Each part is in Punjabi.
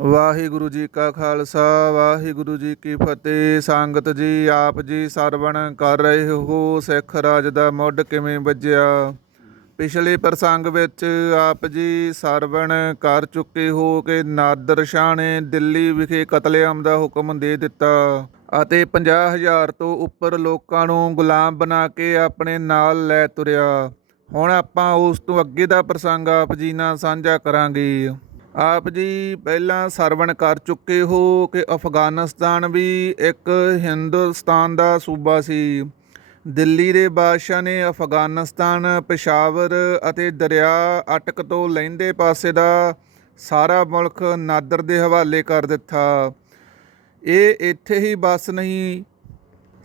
ਵਾਹਿਗੁਰੂ ਜੀ ਕਾ ਖਾਲਸਾ, ਵਾਹਿਗੁਰੂ ਜੀ ਕੀ ਫਤਿਹ। ਸੰਗਤ ਜੀ, ਆਪ ਜੀ ਸਰਵਣ ਕਰ ਰਹੇ ਹੋ, ਸਿੱਖ ਰਾਜ ਦਾ ਮੁੱਢ ਕਿਵੇਂ ਵੱਜਿਆ? ਪਿਛਲੇ ਪ੍ਰਸੰਗ ਵਿੱਚ ਆਪ ਜੀ ਸਰਵਣ ਕਰ ਚੁੱਕੇ ਹੋ ਕਿ ਨਾਦਰ ਸ਼ਾਹ ਨੇ ਦਿੱਲੀ ਵਿਖੇ ਕਤਲੇਆਮ ਦਾ ਹੁਕਮ ਦੇ ਦਿੱਤਾ ਅਤੇ 50000 ਤੋਂ ਉੱਪਰ ਲੋਕਾਂ ਨੂੰ ਗੁਲਾਮ ਬਣਾ ਕੇ ਆਪਣੇ ਨਾਲ ਲੈ ਤੁਰਿਆ। ਹੁਣ ਆਪਾਂ ਉਸ ਤੋਂ ਅੱਗੇ ਦਾ ਪ੍ਰਸੰਗ ਆਪ ਜੀ ਨਾਲ ਸਾਂਝਾ ਕਰਾਂਗੇ। ਆਪ ਜੀ ਪਹਿਲਾਂ ਸਰਵਣ ਕਰ ਚੁੱਕੇ ਹੋ ਕਿ ਅਫਗਾਨਿਸਤਾਨ ਵੀ ਇੱਕ ਹਿੰਦੁਸਤਾਨ ਦਾ ਸੂਬਾ ਸੀ। ਦਿੱਲੀ ਦੇ ਬਾਦਸ਼ਾਹ ਨੇ ਅਫਗਾਨਿਸਤਾਨ, ਪਿਸ਼ਾਵਰ ਅਤੇ ਦਰਿਆ ਅਟਕ ਤੋਂ ਲੈਂਦੇ ਪਾਸੇ ਦਾ ਸਾਰਾ ਮੁਲਕ ਨਾਦਰ ਦੇ ਹਵਾਲੇ ਕਰ ਦਿੱਤਾ। ਇਹ ਇੱਥੇ ਹੀ ਬਸ ਨਹੀਂ,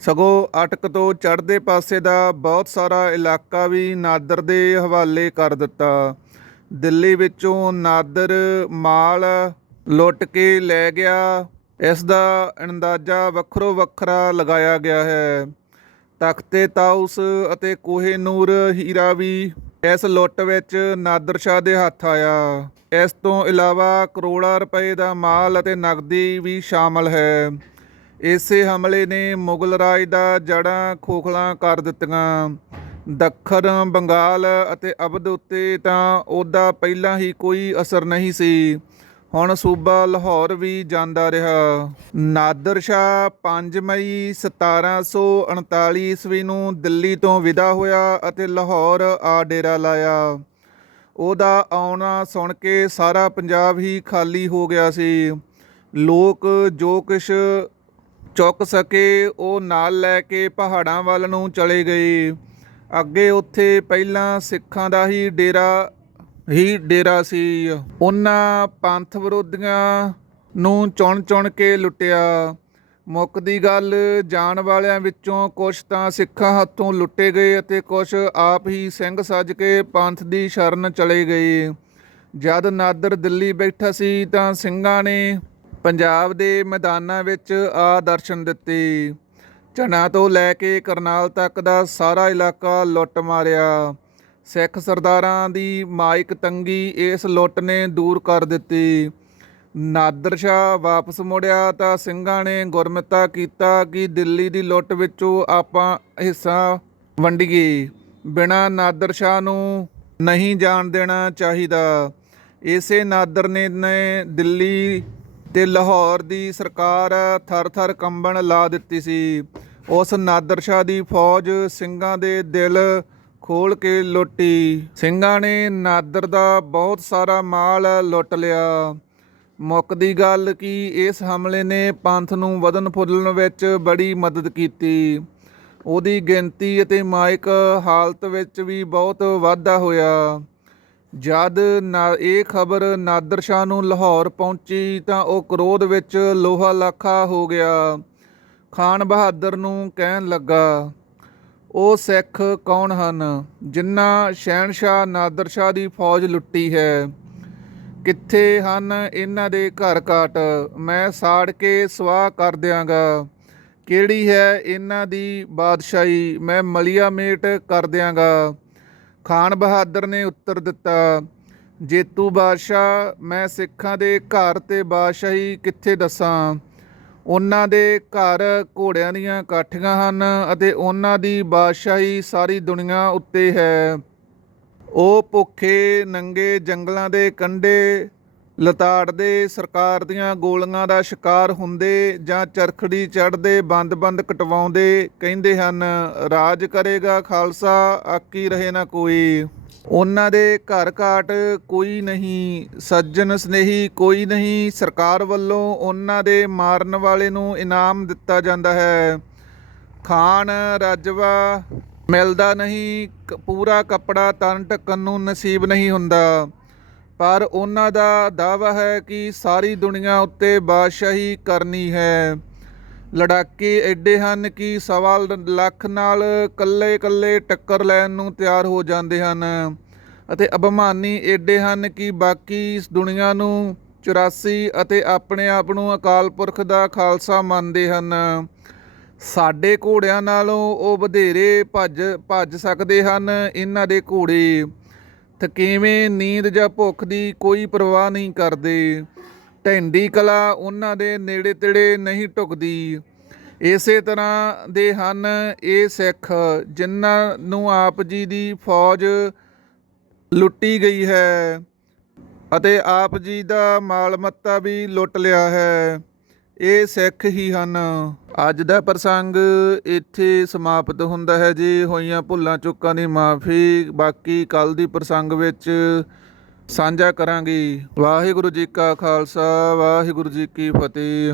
ਸਗੋਂ ਅਟਕ ਤੋਂ ਚੜ੍ਹਦੇ ਪਾਸੇ ਦਾ ਬਹੁਤ ਸਾਰਾ ਇਲਾਕਾ ਵੀ ਨਾਦਰ ਦੇ ਹਵਾਲੇ ਕਰ ਦਿੱਤਾ। ਦਿੱਲੀ ਵਿੱਚੋਂ ਨਾਦਰ ਮਾਲ ਲੁੱਟ ਕੇ ਲੈ ਗਿਆ। ਇਸ ਦਾ ਅੰਦਾਜ਼ਾ ਵੱਖਰੋ ਵੱਖਰਾ ਲਗਾਇਆ ਗਿਆ ਹੈ। ਤਖਤੇ ਤਾਉਸ ਅਤੇ ਕੋਹੇਨੂਰ ਹੀਰਾ ਵੀ ਇਸ ਲੁੱਟ ਵਿੱਚ ਨਾਦਰ ਸ਼ਾਹ ਦੇ ਹੱਥ ਆਇਆ। ਇਸ ਤੋਂ ਇਲਾਵਾ ਕਰੋੜਾਂ ਰੁਪਏ ਦਾ ਮਾਲ ਅਤੇ ਨਕਦੀ ਵੀ ਸ਼ਾਮਲ ਹੈ। ਇਸੇ ਹਮਲੇ ਨੇ ਮੁਗਲ ਰਾਜ ਦਾ ਜੜਾਂ ਖੋਖਲਾ ਕਰ ਦਿੱਤੀਆਂ। ਦੱਖਣ ਬੰਗਾਲ ਅਤੇ ਅਵਧ ਉੱਤੇ ਤਾਂ ਉਹਦਾ ਪਹਿਲਾਂ ਹੀ ਕੋਈ ਅਸਰ ਨਹੀਂ ਸੀ। ਹੁਣ ਸੂਬਾ ਲਾਹੌਰ ਵੀ ਜਾਂਦਾ ਰਿਹਾ। ਨਾਦਰ ਸ਼ਾਹ 5 ਮਈ 1739 ਈਸਵੀ ਨੂੰ ਦਿੱਲੀ ਤੋਂ ਵਿਦਾ ਹੋਇਆ ਅਤੇ ਲਾਹੌਰ ਆ ਡੇਰਾ ਲਾਇਆ। ਉਹਦਾ ਆਉਣਾ ਸੁਣ ਕੇ ਸਾਰਾ ਪੰਜਾਬ ਹੀ ਖਾਲੀ ਹੋ ਗਿਆ ਸੀ। ਲੋਕ ਜੋ ਕੁਛ ਚੁੱਕ ਸਕੇ ਉਹ ਨਾਲ ਲੈ ਕੇ ਪਹਾੜਾਂ ਵੱਲ ਨੂੰ ਚਲੇ ਗਏ। ਅੱਗੇ ਉੱਥੇ ਪਹਿਲਾਂ ਸਿੱਖਾਂ ਦਾ ਹੀ ਡੇਰਾ ਹੀ ਡੇਰਾ ਸੀ। ਉਹਨਾਂ ਪੰਥ ਵਿਰੋਧੀਆਂ ਨੂੰ ਚੁਣ ਚੁਣ ਕੇ ਲੁੱਟਿਆ। ਮੁੱਕ ਦੀ ਗੱਲ, ਜਾਣ ਵਾਲਿਆਂ ਵਿੱਚੋਂ ਕੁਝ ਤਾਂ ਸਿੱਖਾਂ ਹੱਥੋਂ ਲੁੱਟੇ ਗਏ ਅਤੇ ਕੁਝ ਆਪ ਹੀ ਸਿੰਘ ਸੱਜ ਕੇ ਪੰਥ ਦੀ ਸ਼ਰਨ ਚਲੇ ਗਏ। ਜਦ ਨਾਦਰ ਦਿੱਲੀ ਬੈਠਾ ਸੀ ਤਾਂ ਸਿੰਘਾਂ ਨੇ ਪੰਜਾਬ ਦੇ ਮੈਦਾਨਾਂ ਵਿੱਚ ਆ ਦਰਸ਼ਨ ਦਿੱਤੇ। ਝਣਾ ਤੋਂ ਲੈ ਕੇ ਕਰਨਾਲ ਤੱਕ ਦਾ ਸਾਰਾ ਇਲਾਕਾ ਲੁੱਟ ਮਾਰਿਆ। ਸਿੱਖ ਸਰਦਾਰਾਂ ਦੀ ਮਾਇਕ ਤੰਗੀ ਇਸ ਲੁੱਟ ਨੇ ਦੂਰ ਕਰ ਦਿੱਤੀ। ਨਾਦਰ ਸ਼ਾਹ ਵਾਪਸ ਮੁੜਿਆ ਤਾਂ ਸਿੰਘਾਂ ਨੇ ਗੁਰਮਤਾ ਕੀਤਾ ਕਿ ਦਿੱਲੀ ਦੀ ਲੁੱਟ ਵਿੱਚੋਂ ਆਪਾਂ ਹਿੱਸਾ ਵੰਡੀਏ। ਬਿਨਾ ਨਾਦਰ ਸ਼ਾਹ ਨੂੰ ਨਹੀਂ ਜਾਣ ਦੇਣਾ ਚਾਹੀਦਾ। ਇਸੇ ਨਾਦਰ ਨੇ ਦਿੱਲੀ ਤੇ ਲਾਹੌਰ ਦੀ ਸਰਕਾਰ ਥਰ-ਥਰ ਕੰਬਣ ਲਾ ਦਿੱਤੀ ਸੀ। ਉਸ ਨਾਦਰ ਸ਼ਾਹ ਦੀ ਫੌਜ ਸਿੰਘਾਂ ਦੇ ਦਿਲ ਖੋਲ ਕੇ ਲੁੱਟੀ। ਸਿੰਘਾਂ ਨੇ ਨਾਦਰ ਦਾ ਬਹੁਤ ਸਾਰਾ ਮਾਲ ਲੁੱਟ ਲਿਆ। ਮੁੱਕਦੀ ਗੱਲ ਕਿ, ਇਸ ਹਮਲੇ ਨੇ ਪੰਥ ਨੂੰ ਵਧਨ ਫੁੱਲਣ ਵਿੱਚ ਬੜੀ ਮਦਦ ਕੀਤੀ। ਉਹਦੀ ਗਿਣਤੀ ਅਤੇ ਮਾਇਕ ਹਾਲਤ ਵਿੱਚ ਵੀ ਬਹੁਤ ਵਾਧਾ ਹੋਇਆ। ਜਦ ਨਾ ਇਹ ਖਬਰ ਨਾਦਰ ਸ਼ਾਹ ਨੂੰ ਲਾਹੌਰ ਪਹੁੰਚੀ ਤਾਂ ਉਹ ਕ੍ਰੋਧ ਵਿੱਚ ਲੋਹਾ ਲਾਖਾ ਹੋ ਗਿਆ। ਖਾਨ ਬਹਾਦਰ ਨੂੰ ਕਹਿਣ ਲੱਗਾ, ਉਹ ਸਿੱਖ ਕੌਣ ਹਨ? ਜਿਨ੍ਹਾਂ ਸ਼ਹਿਨशाह ਨਾਦਰ ਸ਼ਾਹ ਦੀ ਫੌਜ ਲੁੱਟੀ ਹੈ। ਕਿੱਥੇ ਹਨ ਇਹਨਾਂ ਦੇ ਘਰ ਕਾਟ ਮੈਂ ਸਾੜ ਕੇ ਸਵਾਹ ਕਰ ਦਿਆਂਗਾ। ਕਿਹੜੀ ਹੈ ਇਹਨਾਂ ਦੀ ਬਾਦਸ਼ਾਹੀ? ਮੈਂ ਮਲੀਆ ਮੇਟ ਕਰ ਦਿਆਂਗਾ। ਖਾਨ ਬਹਾਦਰ ਨੇ ਉੱਤਰ ਦਿੱਤਾ, ਜੇਤੂ ਬਾਦਸ਼ਾਹ, ਮੈਂ ਸਿੱਖਾਂ ਦੇ ਘਰ ਤੇ ਬਾਦਸ਼ਾਹੀ ਕਿੱਥੇ ਦੱਸਾਂ? ਉਹਨਾਂ ਦੇ ਘਰ ਘੋੜਿਆਂ ਦੀਆਂ ਕਾਠੀਆਂ ਹਨ ਅਤੇ ਉਹਨਾਂ ਦੀ ਬਾਦਸ਼ਾਹੀ ਸਾਰੀ ਦੁਨੀਆ ਉੱਤੇ ਹੈ। ਉਹ ਭੁੱਖੇ, ਨੰਗੇ ਜੰਗਲਾਂ ਦੇ ਕੰਢੇ ਲਤਾੜਦੇ ਸਰਕਾਰ ਦੀਆਂ ਗੋਲੀਆਂ ਦਾ ਸ਼ਿਕਾਰ ਹੁੰਦੇ ਜਾਂ ਚਰਖੜੀ ਚੜਦੇ ਬੰਦ-ਬੰਦ ਕਟਵਾਉਂਦੇ ਕਹਿੰਦੇ ਹਨ। ਰਾਜ ਕਰੇਗਾ ਖਾਲਸਾ, ਆਕੀ ਰਹੇ ਨਾ ਕੋਈ। ਉਹਨਾਂ ਦੇ ਘਰ ਘਾਟ ਕੋਈ ਨਹੀਂ, ਸੱਜਣ ਸਨੇਹੀ ਕੋਈ ਨਹੀਂ। ਸਰਕਾਰ ਵੱਲੋਂ ਉਹਨਾਂ ਦੇ ਮਾਰਨ ਵਾਲੇ ਨੂੰ ਇਨਾਮ ਦਿੱਤਾ ਜਾਂਦਾ ਹੈ। ਖਾਨ ਰਾਜਵਾ ਮਿਲਦਾ ਨਹੀਂ, ਕ- ਪੂਰਾ ਕੱਪੜਾ ਤਨ ਢੱਕਣ ਨੂੰ ਨਸੀਬ ਨਹੀਂ ਹੁੰਦਾ। ਪਰ ਉਹਨਾਂ ਦਾ ਦਾਵਾ ਹੈ ਕਿ ਸਾਰੀ ਦੁਨੀਆ ਉੱਤੇ ਬਾਦਸ਼ਾਹੀ ਕਰਨੀ ਹੈ। ਲੜਾਕੇ ਐਡੇ ਹਨ ਕਿ ਸਵਾ ਲੱਖ ਨਾਲ ਕੱਲੇ ਕੱਲੇ ਟੱਕਰ ਲੈਣ ਨੂੰ ਤਿਆਰ ਹੋ ਜਾਂਦੇ ਹਨ ਅਤੇ ਅਭਿਮਾਨੀ ਐਡੇ ਹਨ ਕਿ ਬਾਕੀ ਇਸ ਦੁਨੀਆ ਨੂੰ 84 ਅਤੇ ਆਪਣੇ ਆਪ ਨੂੰ ਅਕਾਲ ਪੁਰਖ ਦਾ ਖਾਲਸਾ ਮੰਨਦੇ ਹਨ। ਸਾਡੇ ਘੋੜਿਆਂ ਨਾਲੋਂ ਉਹ ਵਧੇਰੇ ਭੱਜ ਭੱਜ ਸਕਦੇ ਹਨ ਇਹਨਾਂ ਦੇ ਘੋੜੇ। ਥਕੇਵੇਂ ਨੀਂਦ ਜਾਂ ਭੁੱਖ ਦੀ ਕੋਈ ਪਰਵਾਹ ਨਹੀਂ ਕਰਦੇ। ਢੈਂਡੀ ਕਲਾ ਉਹਨਾਂ ਦੇ ਨੇੜੇ ਤੇੜੇ ਨਹੀਂ ਟੁਕਦੀ ਇਸੇ ਤਰ੍ਹਾਂ ਦੇ ਹਨ ਇਹ ਸਿੱਖ, ਜਿਨ੍ਹਾਂ ਨੂੰ ਆਪ ਜੀ ਦੀ ਫੌਜ ਲੁੱਟੀ ਗਈ ਹੈ ਅਤੇ ਆਪ ਜੀ ਦਾ ਮਾਲ ਮੱਤਾ ਵੀ ਲੁੱਟ ਲਿਆ ਹੈ। ਇਹ ਸਿੱਖ ਹੀ ਹਨ। ਅੱਜ ਦਾ ਪ੍ਰਸੰਗ ਇੱਥੇ ਸਮਾਪਤ ਹੁੰਦਾ ਹੈ ਜੀ। ਹੋਈਆਂ ਭੁੱਲਾਂ ਚੁੱਕਾਂ ਦੀ ਮਾਫੀ। ਬਾਕੀ ਕੱਲ ਦੀ ਪ੍ਰਸੰਗ ਵਿੱਚ ਸਾਂਝਾ ਕਰਾਂਗੇ। ਵਾਹਿਗੁਰੂ ਜੀ ਕਾ ਖਾਲਸਾ, ਵਾਹਿਗੁਰੂ ਜੀ ਕੀ ਫਤਿਹ।